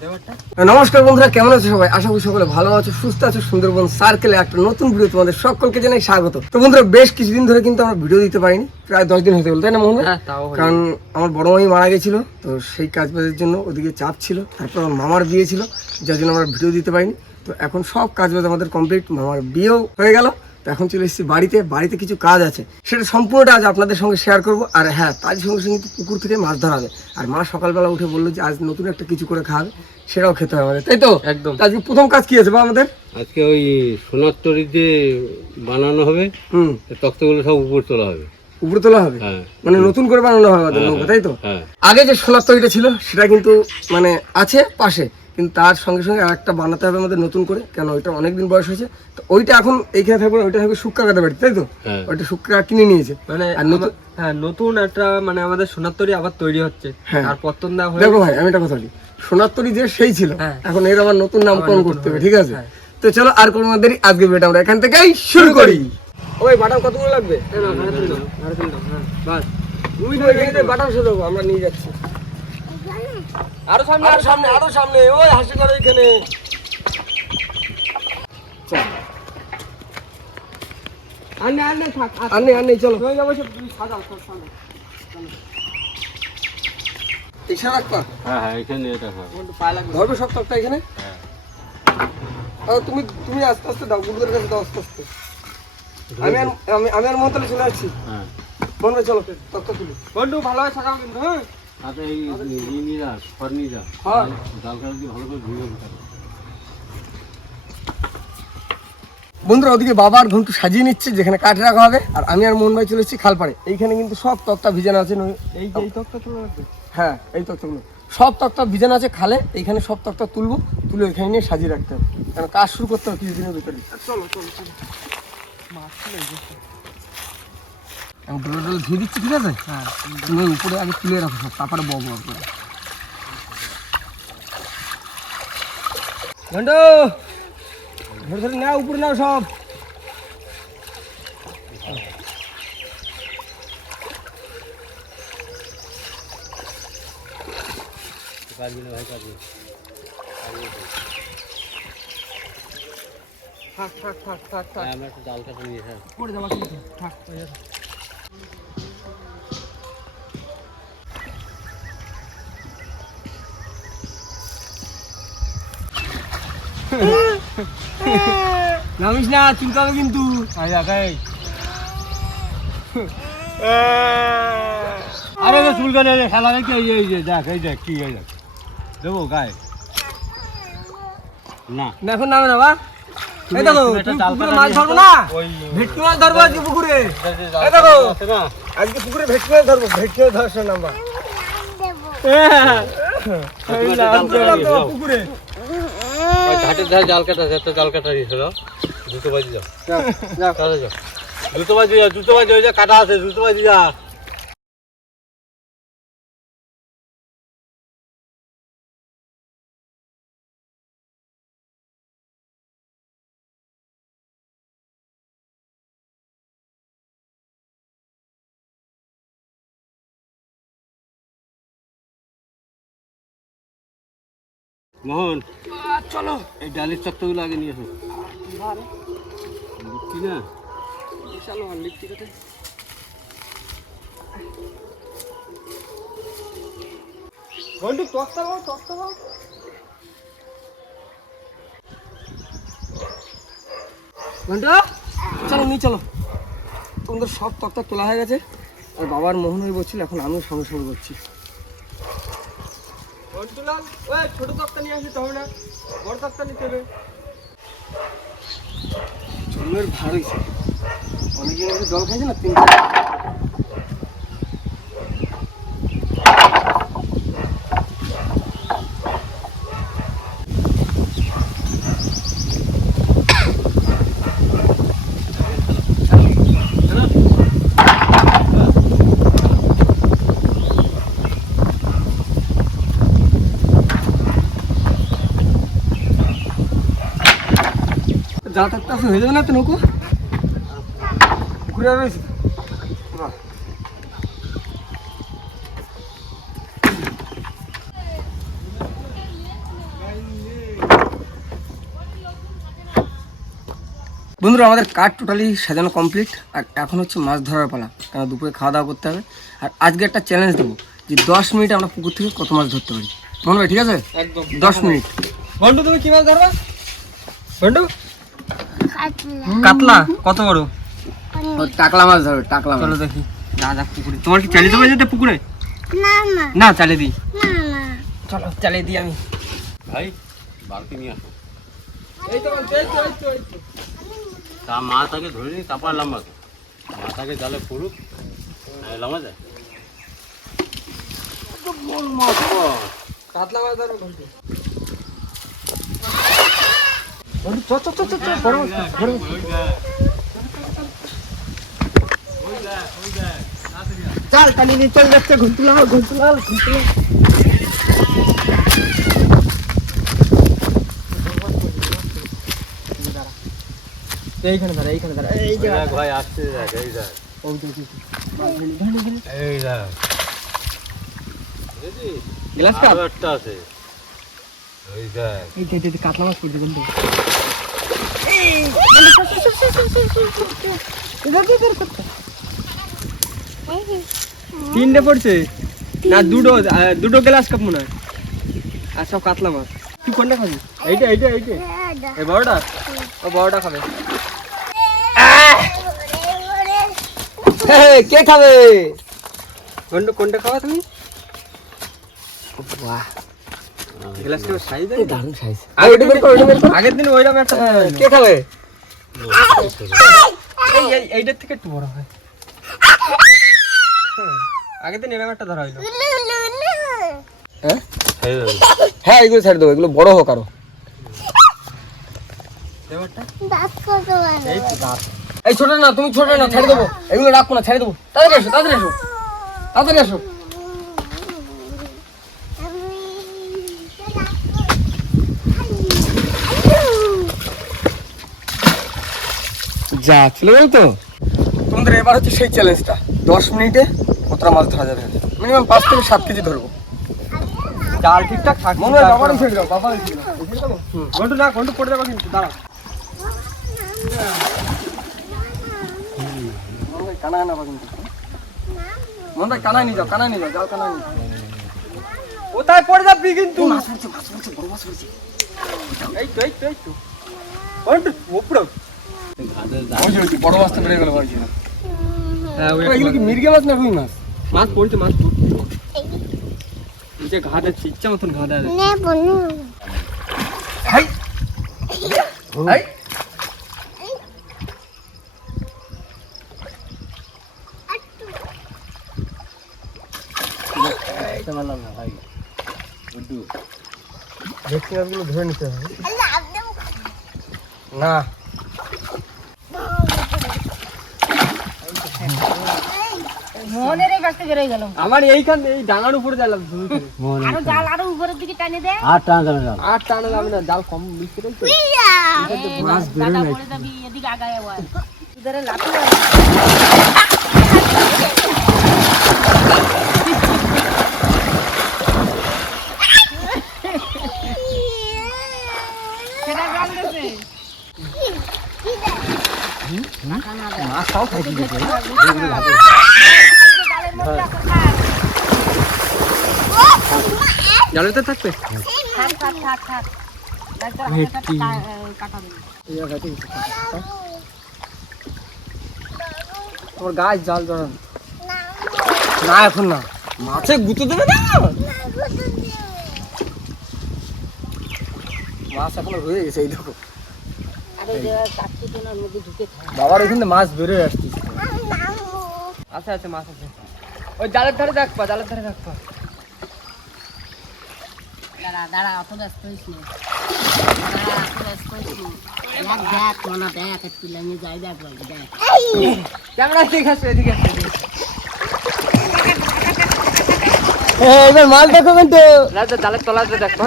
নমস্কার বন্ধুরা, কেমন আছো সবাই? আশা করি সকলে ভালো আছো, সুস্থ আছো। সুন্দরবন সার্কেলে একটা নতুন ভিডিও তোমাদের সকলকে জানাই স্বাগত। তো বন্ধুরা, বেশ কিছুদিন ধরে কিন্তু আমরা ভিডিও দিতে পারিনি, প্রায় 10 দিন হতে গেল, তাই না মোহন? কারণ আমার বড় মামি মারা গেছিল, তো সেই কাজবাজের জন্য ওদিকে চাপ ছিল। তারপর আমার মামার বিয়ে ছিল, যার জন্য আমরা ভিডিও দিতে পারিনি। তো এখন সব কাজবাজ আমাদের কমপ্লিট, মামার বিয়েও হয়ে গেল। তো এখন চলে এসেছি বাড়িতে কিছু কাজ আছে, সেটা সম্পূর্ণটা আজ আপনাদের সঙ্গে শেয়ার করবো। আর হ্যাঁ, তার সঙ্গে সঙ্গে পুকুর থেকে মাছ ধরা হবে। আর মা সকালবেলা উঠে বললো যে আজ নতুন একটা কিছু করে খাবে, সেটাও খেতে হবে আমাদের, তাই তো? একদম। আজকে প্রথম কাজ কি আছে বা আমাদের? আজকে ওই সোনার তরি দিয়ে বানানো হবে, তক্তাগুলো সব উপরে তোলা হবে। উপরে তোলা হবে, মানে নতুন করে বানানো হবে আমাদের নৌকা, তাই তো? আগে যে সোনার তরিটা ছিল সেটা কিন্তু মানে আছে পাশে, কিন্তু তার সঙ্গে সঙ্গে আরেকটা বানাতে হবে আমাদের নতুন করে, কেন ওইটা অনেকদিন বয়স হয়েছে। তো ওইটা এখন এইখানে থাকবে না, ওইটা থাকবে শুক্কা কাটা বাড়ি, তাই তো? ওইটা শুক্কা কিনে নিয়েছে, মানে নতুন একটা মানে আমাদের সোনার তরি আবার তৈরি হচ্ছে। আর পত্তন দেওয়া হয়ে দেখো ভাই, আমি একটা কথা বলি, সোনার তরি যে সেই ছিল, এখন এর আবার নতুন নামকরণ করতে হবে, ঠিক আছে? তো চলো আর কোনো আমাদের আজকে ভিডিওটা আমরা এখান থেকেই শুরু করি। ওই বাটাম কতগুলো লাগবে? তুমি বাটাম সে দেবো, আমরা নিয়ে যাচ্ছি। আরো সামনে, আরো সামনে, আরো সামনে, ওই হাসি করে এখানে। আনে চলো। ধরবে সব তকটা এখানে। তুমি আস্তে আস্তে দাও, গুরুদের কাছে দাও আস্তে আস্তে। আমি আর মহতলে চলে আসছি। বন্ধু চলো তক্তা তুলি। বন্ধু ভালো হয় থাকা কিন্তু। হ্যাঁ বন্ধুরা, ওদিকে বাবা আর ঘন্টু সাজিয়ে নিচ্ছে যেখানে কাঠ রাখা হবে, আর আমি আর মোহন ভাই চলে এসেছি খালপাড়ে। এইখানে কিন্তু সব তক্তা ভিজানো আছে। এই তক্তা তুলে রাখবে? হ্যাঁ, এই তক্তাগুলো সব তক্তা ভিজানো আছে খালে। এইখানে সব তক্তা তুলবো, তুলে এখানে নিয়ে সাজিয়ে রাখতে হবে, কারণ কাজ শুরু করতে হবে কিছুদিনের ভিতরে। চলো চলো চলো, আমি ডোলে ডোলে ধুয়ে দিচ্ছি, ঠিক আছে? হ্যাঁ, তুমি উপরে আগে তুলে রাখো সব, তারপরে বব করে। ঘন্টু ধরে ধরে নাও, উপরে নাও সব। থাক থাক থাক থাক থাক, আমরা একটু জাল কাটা নিয়ে পড়ে যাওয়া কিন্তু থাক। নামিস না, চুলকাবে কিন্তু। আরে চুলকানে খেলা নাকি? এই যে দেখ, এই দেখ কি, এই দেখ দেবো গায়ে না। এখন নামে না বা, এই দেখো পুকুরে মাছ ধরবো না, ভেটকি মাছ ধরবো আজকে পুকুরে। এই দেখো আজকে পুকুরে ভেটকি মাছ ধরবো, ভেটকি মাছ ধরার নাম্বার পুকুরে। ঘাটের ধারে জাল কাটা আছে, একটা জাল কাটা দিয়েছিল। জুতো বাজি যাও, জুতো বাজি যা, জুতো বাজি ওই যে কাটা আছে, জুতো বাজি যা। মোহন চলো, এই ডালের চক্রগুলো আগে নিয়ে আসো। লিখছি না চলো আর লিখছি কোথায়? ঘন্টু তক্তা দাও, তক্তা দাও। ঘন্টু চলো নিয়ে চলো। তোমাদের সব তক্তা তোলা হয়ে গেছে, আর বাবার মোহন হয়ে বলছিল, এখন আমিও সঙ্গে সঙ্গে করছি। ছোট তক্তা নিয়ে আসতে হবে না, বড় তক্তা নিতে হবে। জলের ভার হয়েছে, অনেকদিন আগে জল খাইছে না, 3 যা থাকতে হয়ে যাবে না তো নৌকো ঘুরে রয়েছে। বন্ধুরা আমাদের কাঠ টোটালি সাজানো কমপ্লিট, আর এখন হচ্ছে মাছ ধরার পালা, কারণ দুপুরে খাওয়া দাওয়া করতে হবে। আর আজকে একটা চ্যালেঞ্জ দেবো যে 10 মিনিট আমরা পুকুর থেকে কত মাছ ধরতে পারি। মনে হয় ঠিক আছে? একদম 10 মিনিট। বন্ধু তুমি কি মাছ ধরবা? বন্ধু কাতলা কত বড়? টাকলা মাছ ধরবে, টাকলা মাছ। চলো দেখি যা যাক পুকুরে। তোমার কি চালিয়ে দেবো যেতে পুকুরে? না না না চালিয়ে দিই, না না চলো চালিয়ে দিই আমি। ভাই বালতি নিয়ে আসো। এই তো তা মাছটাকে ধরে নিই, তারপর লম্বা তো মাছটাকে জালে পড়ুক, লম্বা যায়। বড় মাছ পাওয়া। কাতলা মাছ ধরো বন্ধু। বন্ধু চ চ চ চ বড় মাছ বড় মাছ। চল টানি নিয়ে চল যাচ্ছে, ঘুরতুলাল ঘুরতুলাল ঘুরতুলাল। এইখানে দাঁড়া, এইখানে দাঁড়া, এই যে দেখ ভাই আসছে, দেখ এই দেখ, ওই দেখি এই দেখ বুঝেছিস? গ্লাস কাপ আরো একটা আছে, এই দেখ। এই যে কাতলা মাছ পড়ছে বন্ধু। তিনটে পড়ছে না, দুটো দুটো গ্লাস কাপ মনে হয়, আর সব কাতলা মাছ। তুই কোনটা খাবি? এইটা এইটা এইটা এই বড়টা? ও বড়টা খাবে। কে খাবে? বন্ধু কোনটা খাওয়া তুমি? বাহ, গ্লাস কাপের সাইজ দারুণ সাইজ। আর ওটা বের কর, ওটা বের কর। আগের দিন ওইরকম একটা কে খাবে? এইটার থেকে একটু বড় হয়। আগের দিন এরকম একটা ধরা হইলো। হ্যাঁ এই দেখ। হ্যাঁ, এগুলো ছেড়ে দেবো, এগুলো বড় হোক আরো। ব্যাপারটা দাঁত কত ভালো এই তো দাঁত। এই ছোট না, তুমি ছোট না, ছেড়ে দেবো, এগুলো রাখবো না, ছেড়ে দেবো। তাড়াতাড়ি আসো, তাড়াতাড়ি আসো, তাড়াতাড়ি আসো। যা চলে গেল তো। তোমাদের এবার হচ্ছে সেই চ্যালেঞ্জটা, 10 মিনিটে কতটা মাছ ধরা যাবে। মিনিমাম 5 থেকে 7 কেজি ধরবো। জাল ঠিকঠাক থাক। মনে হয় বাবারই ছেড়ে দাও, বাবারই ছেড়ে দাও। ঘন্টু না, ঘন্টু পড়ে যাবে কিন্তু, দাঁড়া। মনে হয় কানায় না কিন্তু, মনে হয় কানায় নিয়ে যাও, কানায় নিয়ে যাও, যাও কানায় নিয়ে যাও। কোথায় পড়ে যাবি কিন্তু? মাছ পড়ছে, মাছ পড়ছে, বড় মাছ পড়ছে। এই তো এই তো এই তো ঘন্টু উপরে। ওই যে বড় মাছটা বেড়ে গেল ভাবছি। হ্যাঁ ওই এগুলো কি মির্গে মাছ না রুই মাছ? মাছ পড়ছে, মাছ পড়ছে। এই যে ঘা দিচ্ছে, ইচ্ছা মতন ঘা দেয়। নে বনু হাই হাই, ভেটকি মাছগুলো ধরে নিতে হবে না। মোহনের এই বাসতে বেরোয় গেল আমার এইখান এই ডাঙার উপরে জালাম। আরো জাল আরো উপরের দিকে টানে দে আর টান যাবে না। আর টানা যাবে না, জাল কম বিক্রি তো। মাছ বেরোয় দাদা না। পড়ে যাবি এদিকে আগায় আবার ইধারে লাঠি সেটা জাল দেছে মাছটাও খাই দিয়েছে। জালের মধ্যে আছে জালতে থাকবে। থাক থাক থাক থাক তারপর হাতে কাটা দেবে তোমার গাছ জাল জড়ান না, এখন না, মাছে গুঁতো দেবে না। মাছ এখনো রয়ে গেছে, এই দেখো আরে যে কাটতে তোনার মধ্যে ঢুকে থাকে বাবার এখানে মাছ বেরোয় আসছে। আছে আছে মাছ আছে, ওই জালের ধারে রাখবা, জালের ধারে রাখবা। দাঁড়া দাঁড়া অত ব্যস্ত হইস না দাঁড়া অত ব্যস্ত হইস না দেখ মনে দেখ একটু লাইনে যাই দেখ ভাই দেখ ক্যামেরা ঠিক আছে, এদিকে আছে। এবার মাছ দেখো কিন্তু রাজা জালের তলাতে দেখো।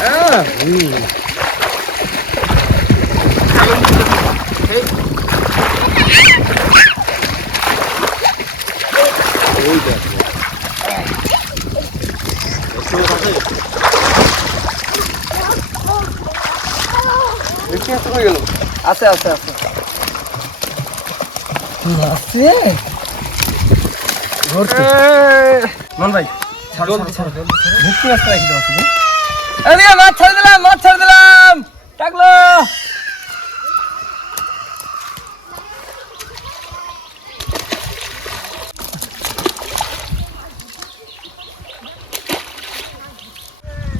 হ্যাঁ ভেটকি মাছটা হয়ে গেল। আছে আছে আছে আছে মান ভাই ছাড়ো ছাড়ো ছাড়ো ভেটকি মাছটা রেখে দাও শুধু। এদিকে মাছ ছেড়ে দিলাম টাকলো।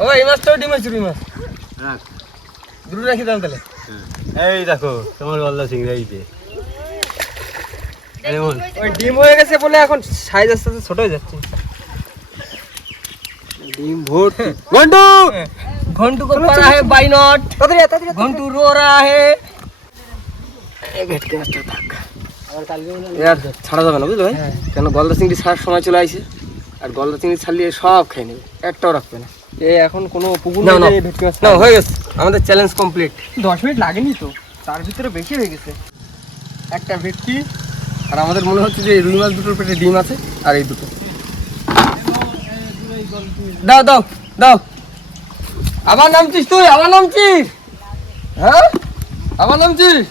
ও এই মাছটাও ডিম আছে, রুই মাছ রাখ। দুটো রাখি দাও তাহলে। এই দেখো তোমার গলদা চিংড়ি এই যে এমন ওই ডিম হয়ে গেছে বলে এখন সাইজ আস্তে আস্তে ছোট হয়ে যাচ্ছে। ডিম ভর্তি। घंटू घंटू को पड़ा है बाई नॉट, घंटू रो रहा है। ভেটকি মাছটা থাক यार, ছাড়া যাবে না বুঝলে ভাই, কেন গলদা চিংড়ি ছাড়ার সময় চলে আসে, আর গলদা চিংড়ি ছাড়লে সব খেয়ে নেবে, একটাও রাখবে না। এই এখন কোনো পুকুর না, না। নেই ভেটকি মাছ। না হয়ে গেছে, আমাদের চ্যালেঞ্জ কমপ্লিট। 10 মিনিট লাগেনি তো, তার ভিতরে বেশি হয়ে গেছে। একটা ভেটকি, আর আমাদের মনে হচ্ছে যে এই রুই মাছ দুটোর পেটে ডিম আছে, আর এই দুটো দাও দাও দাও। আবার নামছিস তুই, আবার নামছিস, হ্যাঁ আবার নামছিস।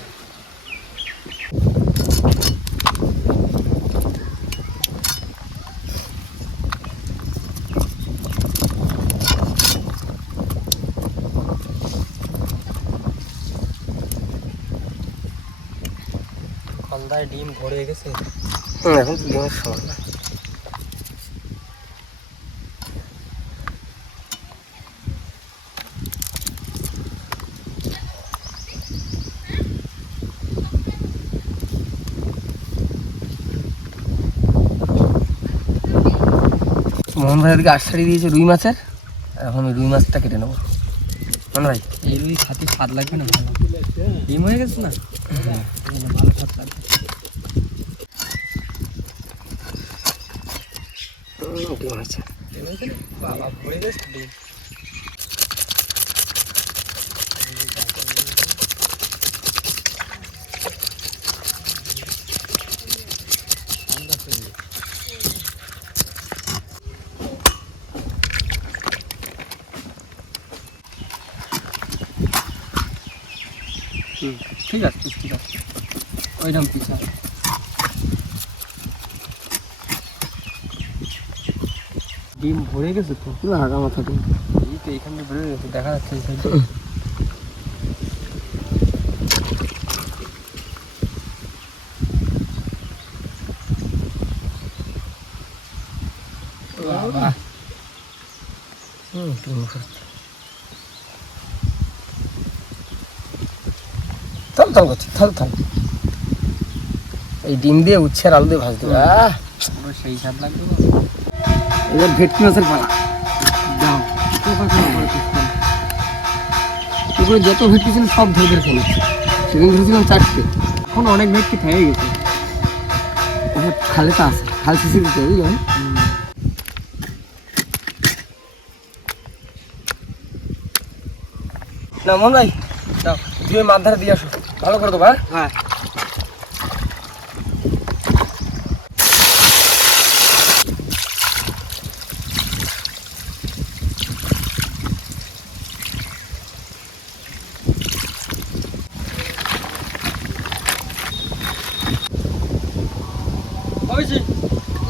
গলদায় ডিম ভরে গেছে। এখন তো ডিমের সময় না। মোহন ভাই আজকে আশাড়ি দিয়েছে রুই মাছের, এখন ওই রুই মাছটা কেটে নেবো। মোহন ভাই এই রুই খাতে স্বাদ লাগবে না, ভালো ডিম হয়ে গেছে না, ভালো স্বাদ লাগবে। ডিম আছে, বাবা ভরে গেছে ডিম। ঠিক আছে ঠিক আছে, ওইরকম পিছা ডিম ভরে গেছে তো, পুরো আগা মাথা ডিম। এই তো এখানে ভরে গেছে, দেখা যাচ্ছে এই সাইডে। থাল থাল করছি, থাল থাল। এই ডিম দিয়ে উচ্ছের আলু দিয়ে ভাজতে হবে। পুরো সেই স্বাদ লাগবে। এবার ভেটকি মাছের পালা। দাও পুকুরে যত ভেটকি ছিল সব ধরে ধরে খেয়ে নিচ্ছে। সেদিন ধরেছিলাম 4টে, এখন অনেক ভেটকি থেকে গেছে। এবার খালে তো আছে, খাল শিশি দিতে হবে বুঝলেন। না মন ভাই দাও, দিয়ে মাছ ধারে দিয়ে আসো, ভালো করে দেবো। হ্যাঁ হ্যাঁ অবশ্যই।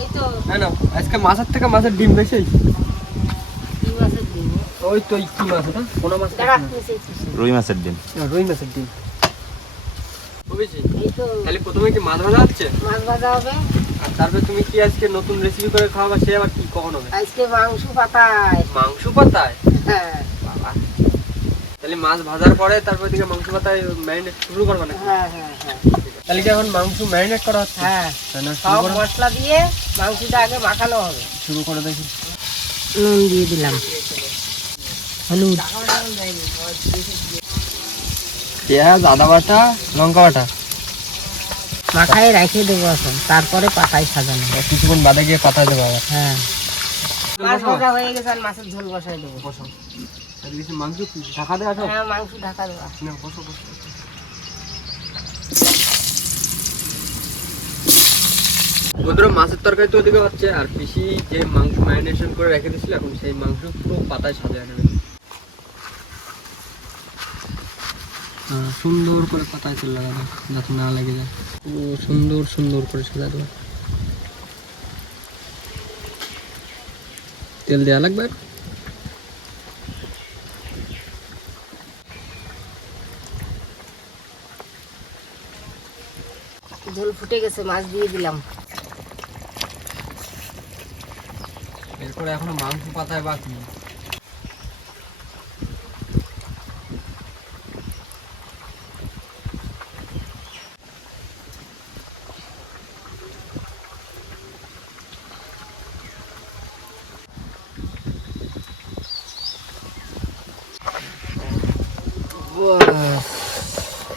এই তো হ্যাঁ না, আজকে মাছের থেকে মাছের ডিম বেশি। কি মাছের ডিম? ওই তো কি মাছ এটা, কোন মাছ? দাঁড়া, মিশাইছিস। রুই মাছের ডিম। রুই মাছের ডিম। অবশ্যই। এই তো তাহলে প্রথমে কি মাছ ভাজা হচ্ছে, মাছ ভাজা হবে, আর তারপরে তুমি কি আজকে নতুন রেসিপি করে খাওয়াবা, সে আবার কি কখন হবে? আজকে মাংস পাতায়। মাংস পাতায়? হ্যাঁ বাবা, তাহলে মাছ ভাজার পরে তারপর দিকে মাংস পাতায় ম্যারিনেট শুরু করবা নাকি? হ্যাঁ হ্যাঁ হ্যাঁ তাহলে কি এখন মাংস ম্যারিনেট করা হচ্ছে? হ্যাঁ, তাহলে সব শুরু করো। মশলা দিয়ে মাংসটা আগে মাখানো হবে। শুরু করে দেখি। নুন দিয়ে দিলাম, হলুদ, পেঁয়াজ, আদা বাটা, লঙ্কা বাটা মাখায় রেখে দেবো এখন, তারপরে পাতায় সাজানো হবে। কিছুক্ষণ বাদে গিয়ে পাতায় দেবো আবার। হ্যাঁ, মাছ ভাজা হয়ে গেছে, আর মাছের ঝোল বসাই দেবো। তাহলে কিছু মাংস ঢাকা দেওয়া সব? হ্যাঁ, মাংস ঢাকা দেওয়া। না, বসো বসো। বন্ধুরা, মাছের তরকারি তো ওদিকে হচ্ছে, আর পিসি যে মাংস ম্যারিনেশন করে রেখে দিয়েছিল, এখন সেই মাংস পুরো পাতায় সাজায় নেবে। সুন্দর করে পাতায় তেল লাগাবে যাতে না লেগে যায়। ও সুন্দর সুন্দর করে সাজা দেবো। তেল দেওয়া লাগবে আর ঝোল ফুটে গেছে, মাছ দিয়ে দিলাম। এরপরে এখনো মাংস পাতায় বাকি।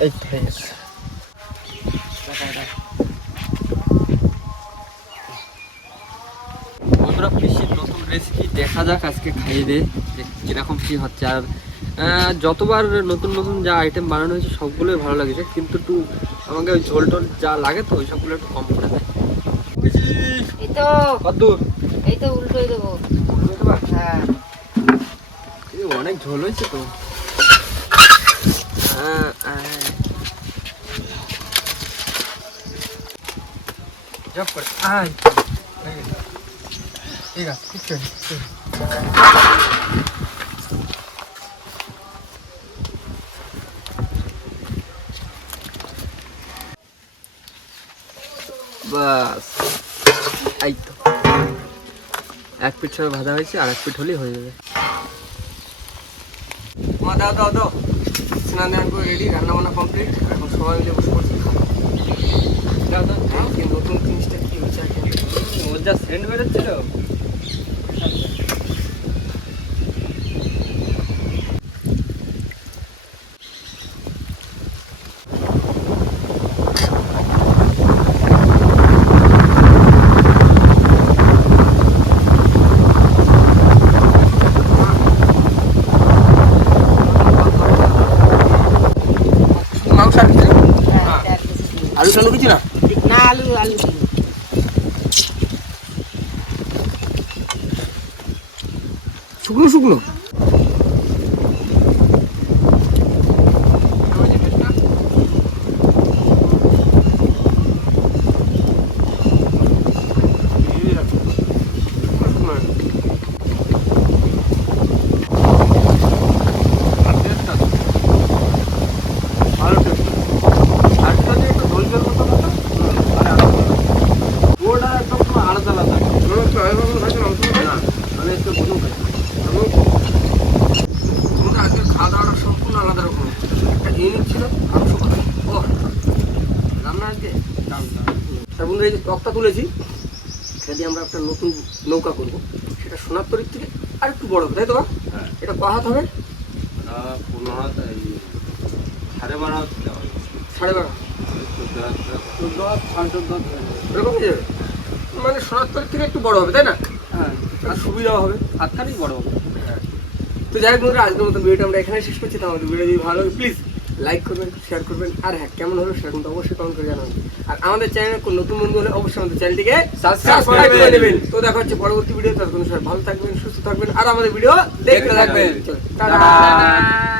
এই তো হয়ে গেছে। বন্ধুরা পিসির নতুন রেসিপি দেখা যাক, আজকে খাইয়ে দে যে কিরকম কি হচ্ছে। আর যতবার নতুন নতুন যা আইটেম বানানো হয়েছে সবগুলোই ভালো লাগছে, কিন্তু একটু আমাকে ওই ঝোল টোল যা লাগে তো ওই সবগুলো একটু কম করে দেয়। এই তো কদ্দূর এই তো উল্টোই দেবো। হ্যাঁ অনেক ঝোল হয়েছে তো। ঠিক আছে, ঠিক আছে। বাস এই তো এক পিঠ সবাই ভাজা হয়েছে, আর এক পিঠ হলেই হয়ে যাবে। মা দাও দাও দাও, স্নান ধান করে রেডি, রান্না বান্না কমপ্লিট। এখন সবাই মিলে বসে পড়ছি খাবো। দাও দাও, কি নতুন জিনিসটা কি হয়েছে এখন? ওর যা সেন্ট বেরোচ্ছিল। মাংস আর কিছু না? হ্যাঁ, এটা আর কিছু দিই। আলু টালু কিছু না? না আলু আলু দিই। শুকনো শুকনো আলাদা আলাদা আমি একটু বলুন আজকে খাওয়া দাওয়াটা সম্পূর্ণ আলাদা রকম। একটা ইউনিক ছিল মাংস কথা। ও রান্না আজকে তার বন্ধু এই যে টকটা তুলেছি, সেটা দিয়ে আমরা একটা নতুন নৌকা করবো। সেটা সোনার তরিক থেকে আর একটু বড় হবে, তাই তো? এটা ক হাত হবে? 12.5 12.5 এরকম হয়ে যাবে। মানে সোনার তরিক থেকে একটু বড় হবে, তাই না? হ্যাঁ, আর সুবিধাও হবে। হাতখানি বড় হবে। তো যাই হোক বন্ধুরা, আজকের মতো ভিডিওটা আমরা এখানে শেষ করছি। তো আমাদের ভিডিও যদি ভালো লাগে প্লিজ লাইক করবেন, শেয়ার করবেন, আর হ্যাঁ কেমন হলো সেটা কিন্তু অবশ্যই কমেন্ট করে জানাবেন। আর আমাদের চ্যানেলে কোন নতুন বন্ধু হলে অবশ্যই আমাদের চ্যানেলটিকে সাবস্ক্রাইব করে দেবেন। তো দেখা হচ্ছে পরবর্তী ভিডিও। ততক্ষণ সবাই ভালো থাকবেন, সুস্থ থাকবেন, আর আমাদের ভিডিও দেখতে থাকবেন। চলো, টাটা।